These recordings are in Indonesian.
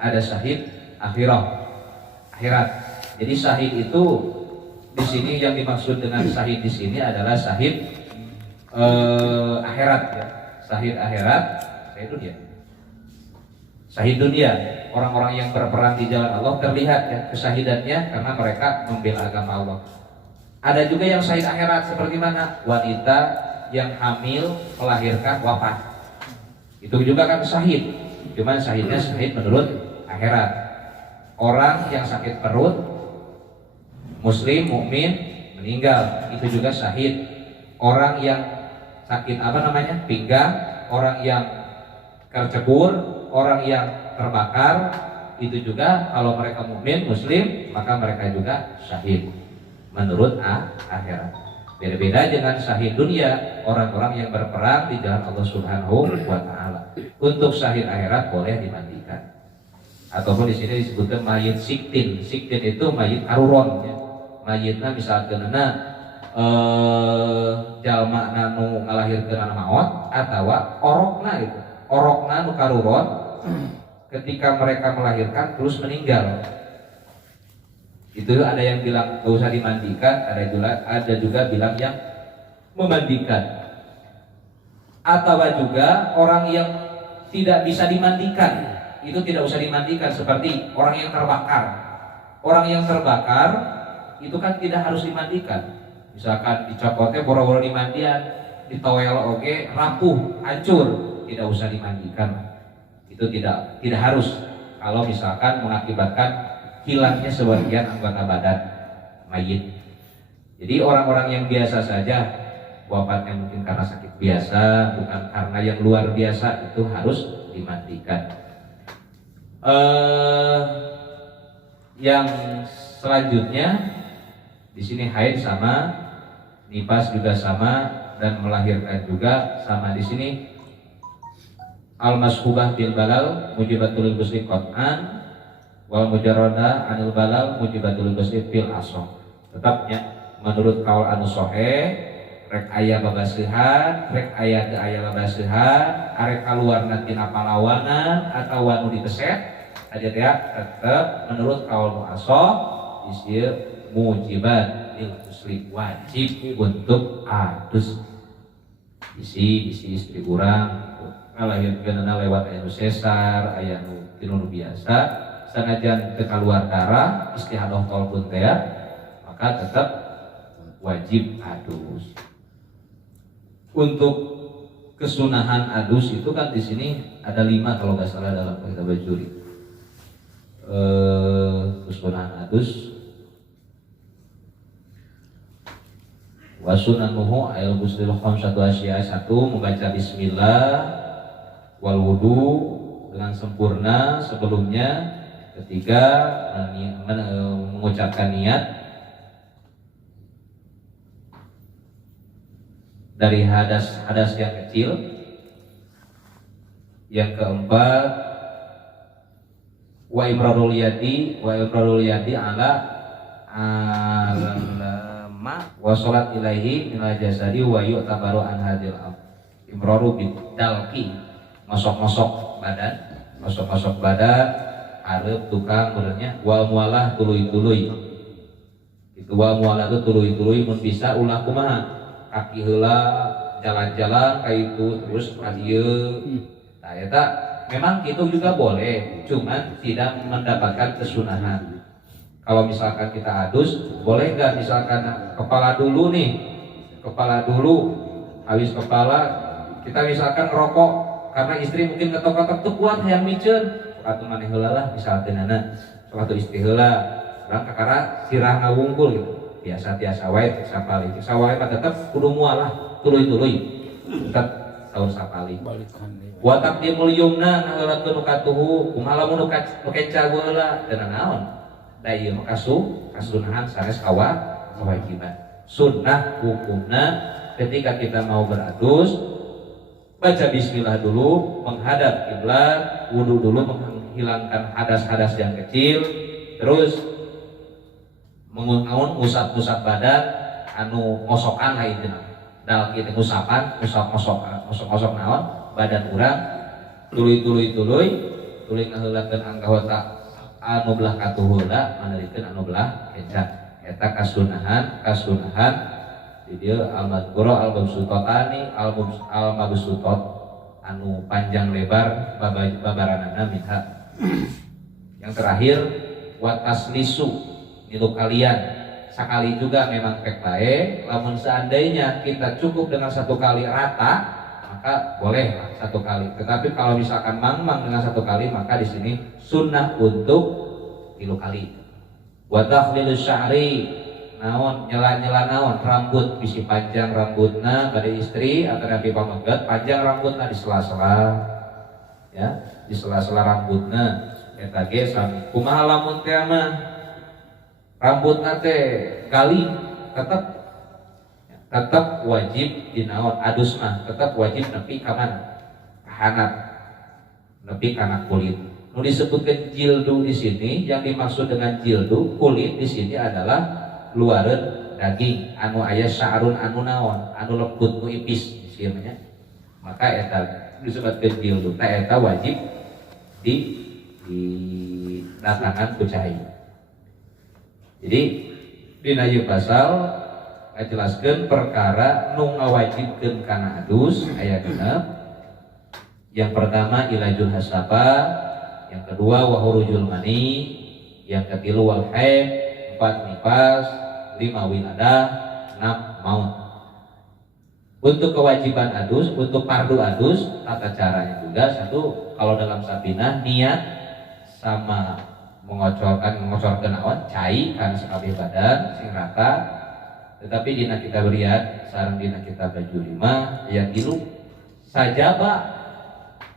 ada syahid akhirat. Jadi syahid itu di sini yang dimaksud dengan syahid di sini adalah syahid akhirat ya. Syahid akhirat, itu dia. Syahid dunia, orang-orang yang berperang di jalan Allah terlihat ya kesyahidannya karena mereka membela agama Allah. Ada juga yang syahid akhirat seperti mana? Wanita yang hamil melahirkan wafat. Itu juga kan syahid. Cuman syahidnya syahid menurut akhirat. Orang yang sakit perut, muslim, mukmin, meninggal, itu juga syahid. Orang yang sakit pinggang, orang yang tercebur, orang yang terbakar, itu juga kalau mereka mukmin, muslim, maka mereka juga syahid menurut akhirat. Beda-beda dengan syahid dunia, orang-orang yang berperang di jalan Allah Subhanahu wa taala. Untuk syahid akhirat boleh dimandikan. Ataupun di sini disebutkan mayit siktin. Siktin itu mayit aruron ya. Mayitna misalkan jalma nu ngalahirkeun anak maot atawa orokna itu. Orokna nu karuron ketika mereka melahirkan terus meninggal. Itu ada yang bilang gak usah dimandikan, ada juga bilang yang memandikan. Atau juga orang yang tidak bisa dimandikan, itu tidak usah dimandikan, seperti orang yang terbakar. Orang yang terbakar itu kan tidak harus dimandikan. Misalkan dicopotnya boro-boro dimandian, ditowel oge rapuh, hancur, tidak usah dimandikan. Itu tidak harus. Kalau misalkan mengakibatkan hilangnya sebagian anggota badan mayit. Jadi orang-orang yang biasa saja wafatnya mungkin karena sakit biasa, bukan karena yang luar biasa, itu harus dimandikan. Yang selanjutnya di sini haid sama, nifas juga sama, dan melahirkan juga sama. Di sini al-mashubah bil balal mujibatul ghusli qat'an wal mujarrada anil balal mujibatul ghusli fil asah. Tetapnya menurut kaul anu sahih rek aya babasihan, rek aya teu aya babasihan, arek kaluarna tina palawanan atawa anu diteset aja teh tetep menurut kaul mu'assah ieu mujibat lil ghusli, wajib untuk adus. Isi istri urang ngalahirkeunna lewat aya nu sesar, aya nu tinu biasa, sanajan teu kaluar darah istihadah tolbun teh maka tetap wajib adus. Untuk kesunahan adus itu kan di sini ada 5 kalau nggak salah dalam kitab Bajuri. Kesunahan adus wasunanuhu ayat ghusl khamsatu asya. 1 membaca bismillah wal wudu dengan sempurna sebelumnya. 3 mengucapkan niat dari hadas yang kecil. Yang 4 wa ibradul yadi ala ma wa salat ilaihi minal jasadi wa yu'tabaru an hadil ibraru bidalki, masok-masok badan hareup tukang benernya wal mualah tuluy-tuluy. Itu wal mualah itu tuluy-tuluy mun bisa ulah kumaha kaki heula jalan-jalan ka itu terus ka dieu. Nah eta memang itu juga boleh, cuman tidak mendapatkan kesunahan. Kalau misalkan kita adus, boleh nggak misalkan kepala dulu habis kepala kita misalkan rokok karena istri mungkin ketok-ketok tuh kuat hayang miceun atau maneh heula lah misalkeunana suatu istri heula urang kakara sirah ngawungkul gitu biasa-biasa wae sapali mah tetep kudu mualah tuluy-tuluy tetep saur sapali wa taqdimul yumna ngaheulakeun katuhu kumaha lamun nu kenca heula teu naon da ieu mah kasunahan sanes kewajiban. Sunnah hukumna ketika kita mau beradus baca bismillah dulu, menghadap kiblat, wudu dulu, menghilangkan hadas-hadas yang kecil, terus ngusap-ngusap badan anu ngosokan lainnya. Dal kitu ngusapan, ngosok naon badan urang, tuluy tuluy ngaheulakeun anggota anu belah katuhula manalikeun anu belah kenca eta kasunahan di dieu al-madhkura al-mabsutotani al-mabsutot anu panjang lebar babaranana minha. Yang terakhir wataslisu nilu kalian sakali juga memang pek bae, lamun seandainya kita cukup dengan satu kali rata maka boleh satu kali. Tetapi kalau misalkan mang-mang dengan satu kali maka di sini sunnah untuk 3 kali. Wa takhlilu sya'ri naon nyela-nyela naon rambut bisi panjang rambutna pada istri atau nabi pamegat panjang rambutna di sela-sela ya di sela-sela rambutna eta ge sami kumaha lamun teh mah rambutna teh gali tetap wajib dinaon adus mah tetap wajib nepi ka mana ka hanap nepi kana kulit. Nu disebutkan jildu di sini yang dimaksud dengan jildu kulit di sini adalah luareun daging anu aya sya'run anu naon anu lembut nu ipis sia nya maka eta disebutkeun jildu eta wajib di datangan ku cai. Jadi dina ieu pasal ngajelaskeun perkara nu ngawajibkeun kana adus aya genep. Yang pertama ilajul hasaba, yang kedua wahurujul mani, yang ketilu wal haid, 4 nifas, 5 wiladah, 6 maut. Untuk kewajiban adus, untuk fardu adus, tata caranya juga satu, kalau dalam sabinah niat sama mengocorkan naon cai kan sekali badan sing rata. Tetapi dina kita beriat sareng dina kita baju 5 yang tilu sajaba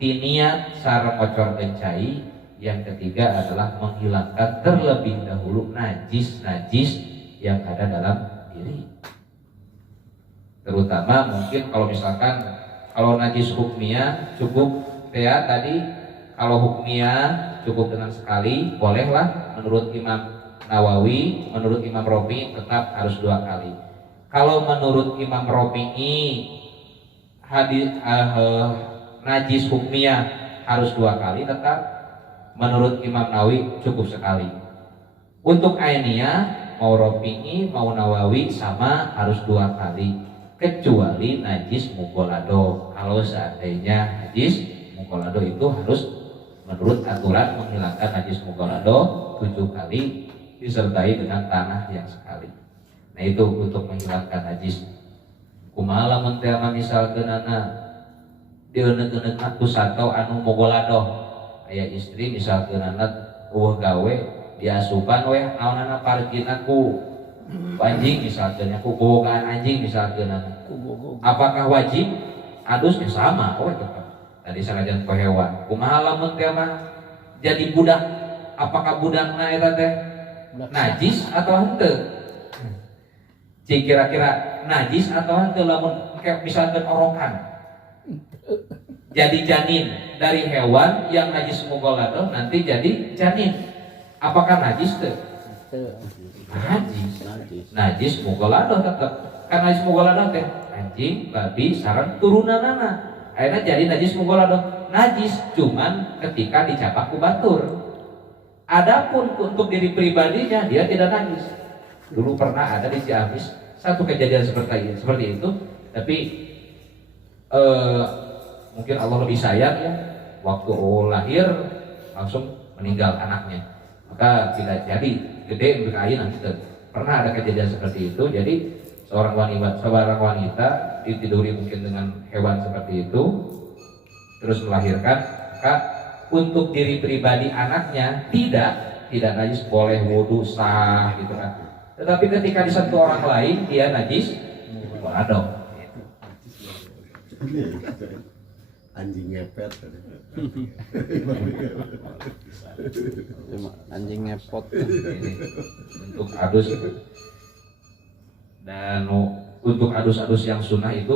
tiniat sareng ngocorkeun cai. Yang ketiga adalah menghilangkan terlebih dahulu najis-najis yang ada dalam diri. Terutama mungkin kalau misalkan kalau najis hukmiyah cukup ya tadi kalau hukmiyah cukup dengan sekali bolehlah menurut Imam Nawawi, menurut Imam Rafi'i tetap harus 2 kali. Kalau menurut Imam Rafi'i najis hukmiyah harus 2 kali tetap. Menurut Imam Nawawi cukup sekali. Untuk ainiyah mau Rafi'i mau Nawawi sama harus 2 kali kecuali najis mughalladho. Kalau seandainya najis mughalladho itu harus menurut aturan menghilangkan najis mughalladho 7 kali disertai dengan tanah yang sekali. Nah itu untuk menghilangkan najis. Kumaha lamun teh misalkeun deuneuk-euneuk aku sato anu mughalladho aya istri misalkeun anak gawe diasupan we naonana parkina ku anjing misalkeun ku bogaan anjing misalkeun apakah wajib adusnya sama tetap tadi sanajan ku hewan kumaha lamun teh mah jadi budak apakah budakna eta teh najis atau henteu cik kira-kira najis atau henteu lamun misalkeun orokan jadi janin dari hewan yang najis mughalladho nanti jadi janin. Apakah najis teh? Najis mughalladho tetap. Kan najis mughalladho teh anjing, babi, sareng turunanana. Akhirnya jadi najis mughalladho. Najis cuman ketika dicapak ku batur. Adapun untuk diri pribadinya dia tidak najis. Dulu pernah ada di Ciamis satu kejadian seperti itu, tapi mungkin Allah lebih sayang ya, waktu lahir langsung meninggal anaknya, maka tidak jadi gede berkain nanti. Pernah ada kejadian seperti itu. Jadi seorang wanita ditiduri mungkin dengan hewan seperti itu, terus melahirkan, maka untuk diri pribadi anaknya tidak najis, boleh wudu sah gitu kan. Tetapi ketika disentuh orang lain dia najis, waduh. Anjing ngepet anjing ngepot untuk adus. Dan untuk adus-adus yang sunnah itu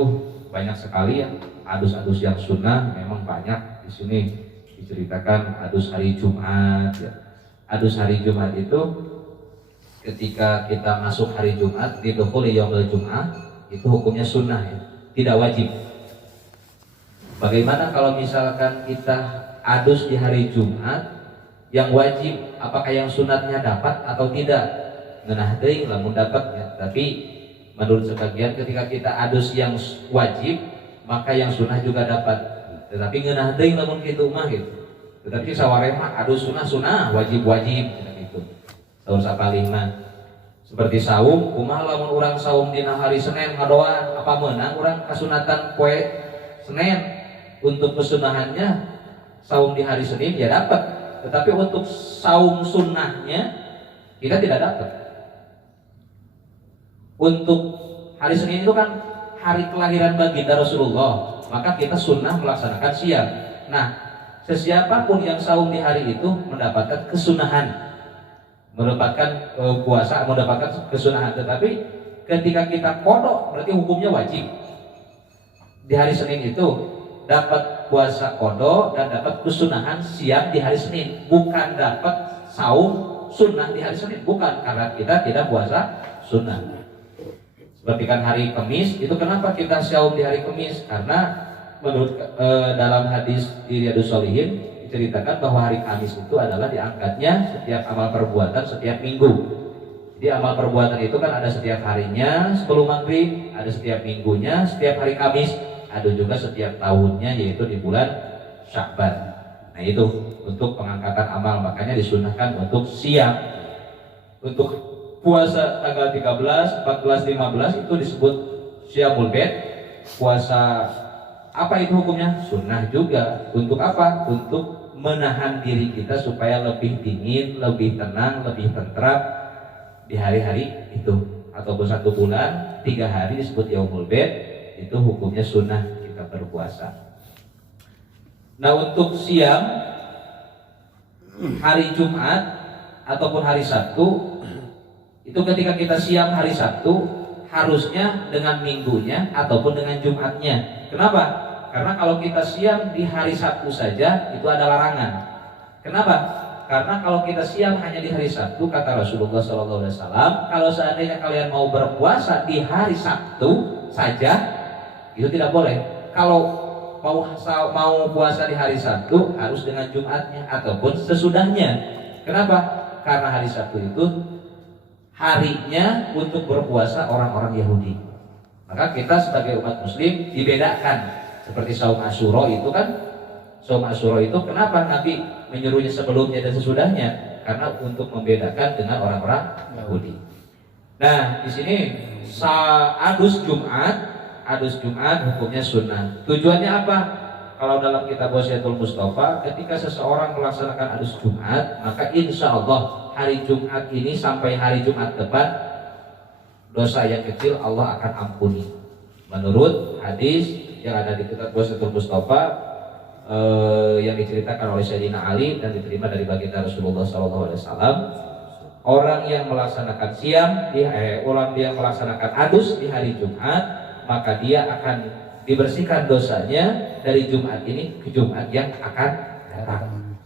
banyak sekali ya. Adus-adus yang sunnah memang banyak. Di sini diceritakan adus hari Jumat ya. Adus hari Jumat itu ketika kita masuk hari Jumat di dukhul yaumul Jum'ah itu hukumnya sunnah ya, tidak wajib. Bagaimana kalau misalkan kita adus di hari Jumat yang wajib, apakah yang sunatnya dapat atau tidak? Ngeunah teuing lamun dapat ya. Tapi menurut sebagian ketika kita adus yang wajib, maka yang sunnah juga dapat. Tetapi ngeunah teuing lamun kitu mah gitu. Tetapi sawareh mah adus sunah, wajib gitu. Saur sapalih mah seperti saum, kumaha lamun urang saum dina hari Senin ngadoa, apa meunang urang kasunatan poe Senin? Untuk kesunahannya saum di hari Senin ya dapat, tetapi untuk saum sunnahnya kita tidak dapat. Untuk hari Senin itu kan hari kelahiran baginda Rasulullah, maka kita sunnah melaksanakan siam. Nah, sesiapapun yang saum di hari itu mendapatkan kesunahan, mendapatkan puasa, mendapatkan kesunahan. Tetapi ketika kita kodok berarti hukumnya wajib. Di hari Senin itu dapat puasa kodok dan dapat kesunahan siam di hari Senin, bukan dapat saum sunnah di hari Senin, bukan, karena kita tidak puasa sunnah. Seperti kan hari Kamis itu, kenapa kita saum di hari Kamis? Karena menurut dalam hadis di Riyadhus Shalihin diceritakan bahwa hari Kamis itu adalah diangkatnya setiap amal perbuatan setiap minggu. Jadi amal perbuatan itu kan ada setiap harinya sebelum maghrib, ada setiap minggunya setiap hari Kamis, ada juga setiap tahunnya yaitu di bulan Sya'ban. Nah itu untuk pengangkatan amal, makanya disunahkan untuk siam. Untuk puasa tanggal 13, 14, 15 itu disebut Syamul Bait. Puasa apa itu hukumnya? Sunnah juga. Untuk apa? Untuk menahan diri kita supaya lebih dingin, lebih tenang, lebih tentram di hari-hari itu. Ataupun 1 bulan 3 hari disebut Yaumul Bait, itu hukumnya sunnah kita berpuasa. Nah, untuk siam hari Jumat ataupun hari Sabtu, itu ketika kita siam hari Sabtu harusnya dengan minggunya ataupun dengan Jumatnya. Kenapa? Karena kalau kita siam di hari Sabtu saja itu ada larangan. Kenapa? Karena kalau kita siam hanya di hari Sabtu, kata Rasulullah SAW, kalau seandainya kalian mau berpuasa di hari Sabtu saja, itu tidak boleh. Kalau mau puasa di hari Sabtu harus dengan Jumatnya ataupun sesudahnya. Kenapa? Karena hari Sabtu itu harinya untuk berpuasa orang-orang Yahudi. Maka kita sebagai umat Muslim dibedakan. Seperti saum Asyura itu kan, saum Asyura itu kenapa Nabi menyuruhnya sebelumnya dan sesudahnya? Karena untuk membedakan dengan orang-orang Yahudi. Nah, di sini adus Jumat hukumnya sunnah. Tujuannya apa? Kalau dalam kitab Wasiatul Mustafa, ketika seseorang melaksanakan adus Jumat, maka insya Allah hari Jumat ini sampai hari Jumat depan dosa yang kecil Allah akan ampuni. Menurut hadis yang ada di kitab Wasiatul Mustafa yang diceritakan oleh Sayyidina Ali dan diterima dari baginda Rasulullah SAW, orang yang melaksanakan siam orang yang melaksanakan adus di hari Jumat, maka dia akan dibersihkan dosanya dari Jumat ini ke Jumat yang akan datang.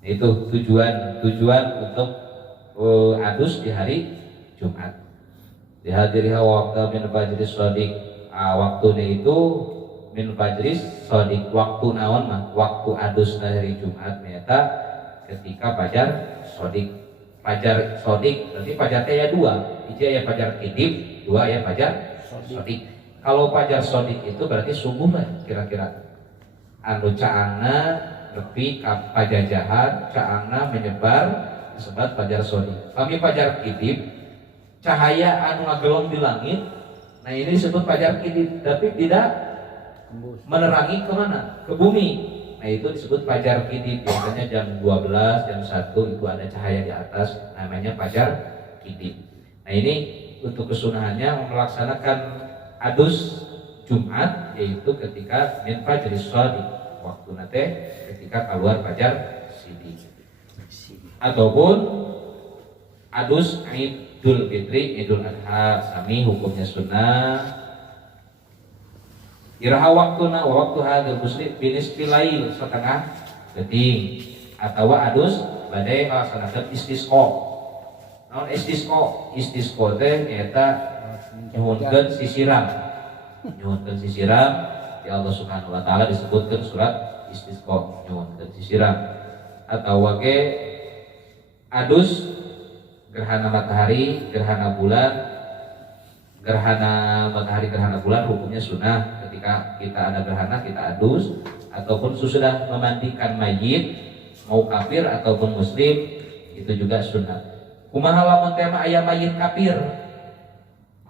Itu tujuan untuk adus di hari Jumat. Dihadiriha waktu min fajris shadiq. Waktunya itu min fajris shadiq. Waktu naon mah? Waktu adus dari Jumat nyata ketika fajar shadiq. Fajar shadiq berarti fajarnya ya 2. Hiji ya fajar kidib, 2 ya fajar shadiq. Kalau fajar shadiq itu berarti subuh lah kira-kira. Anu caangna nepi ka pajajahan, caangna menyebar disebut fajar shadiq. Kami fajar kidib, cahaya anu ngagelong di langit. Nah ini disebut fajar kidib, tapi tidak menerangi kemana? Ke bumi. Nah itu disebut fajar kidib. Biasanya jam 12, jam 1 itu ada cahaya di atas, namanya fajar kidib. Nah ini untuk kesunahannya melaksanakan adus Jumat, yaitu ketika min fajris shadiq, waktu nate ketika keluar fajar siddiq, ataupun adus Idul Fitri, Idul Adha, sami hukumnya sunnah. Iraha waktuna wa waktu hadil muslim binis pilail setengah detik, atau adus badai melaksanakan istisqa. Naon istisqa? Istisqa teh nyata nyuhunkeun sisiram ya Allah Subhanahu wa taala disebutkan surat istisqa nyuwun dan disiram atau wage adus gerhana matahari, gerhana bulan, gerhana matahari, gerhana bulan hukumnya sunnah. Ketika kita ada gerhana kita adus, ataupun sudah memandikan mayit mau kafir ataupun muslim itu juga sunnah. Kumaha lamun tema aya mayit kafir,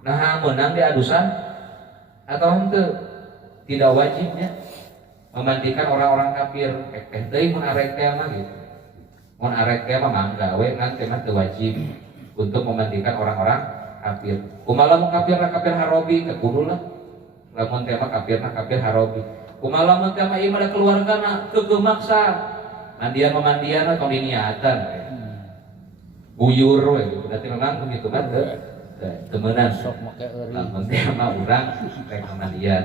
nah menang di adusan atau henteu tidak wajibnya memandikan orang-orang kafir. Deui mun arek teh mah gitu. Mun arek teh mah mangga we ngan teh mah teu wajib untuk memandikan orang-orang kafir. Kumaha lamun kafirna kafir harobi teh kudu lah. Lamun teh mah kafirna kafir harobi. Kumaha lamun teh mah ieu mah keluargana teu maksa. Mandian atau diniatan. Buyur we gitu. Berarti memang begitu mah teu temenan. Sok make euring. Lamun teh mah urang rek mandian.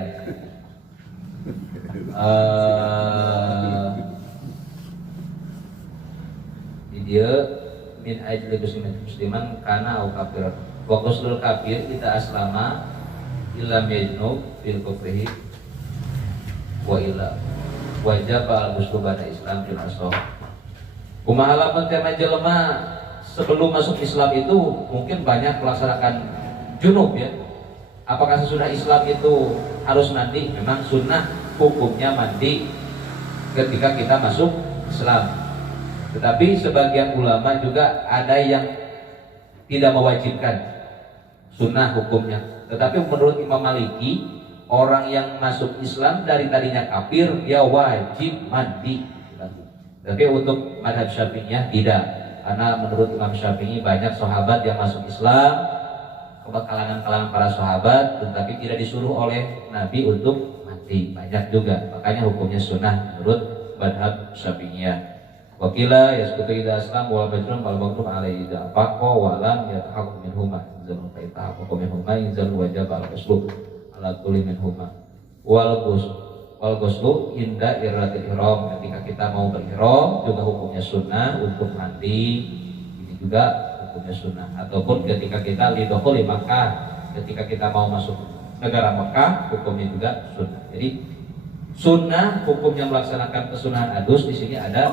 Di dia min ajli musliman kana au kafir wa qaslul kafir kita aslama illa yajnub fil kufrihi wa illa wajib al-muslimana Islam fil asal. Kumaha lamun teh jelema sebelum masuk Islam itu mungkin banyak melaksanakan junub ya. Apakah sesudah Islam itu harus mandi? Memang sunnah hukumnya mandi ketika kita masuk Islam. Tetapi sebagian ulama juga ada yang tidak mewajibkan sunnah hukumnya. Tetapi menurut Imam Maliki, orang yang masuk Islam dari tadinya kafir dia wajib mandi. Tapi untuk mazhab Syafi'iyah tidak, karena menurut Imam Syafi'i banyak sahabat yang masuk Islam, kalangan-kalangan para sahabat, tetapi tidak disuruh oleh Nabi untuk mandi, banyak juga. Makanya hukumnya sunnah menurut mazhab Syafi'iyah. Wakila yasqutu idza aslam wal majnun wal maghdub alaihi idza faqa wa lam yatahaqqaq minhuma zalun fa yatahaqqaq minhuma izal wajib al qaslu ala kulli minhuma wal ghuslu inda iratil ihram. Ketika kita mau berihram juga hukumnya sunnah untuk mandi, ini juga hukumnya sunnah. Ataupun ketika kita lidukhul Makkah, ketika kita mau masuk negara Makkah hukumnya juga sunnah. Jadi sunnah hukumnya melaksanakan kesunahan adus di sini ada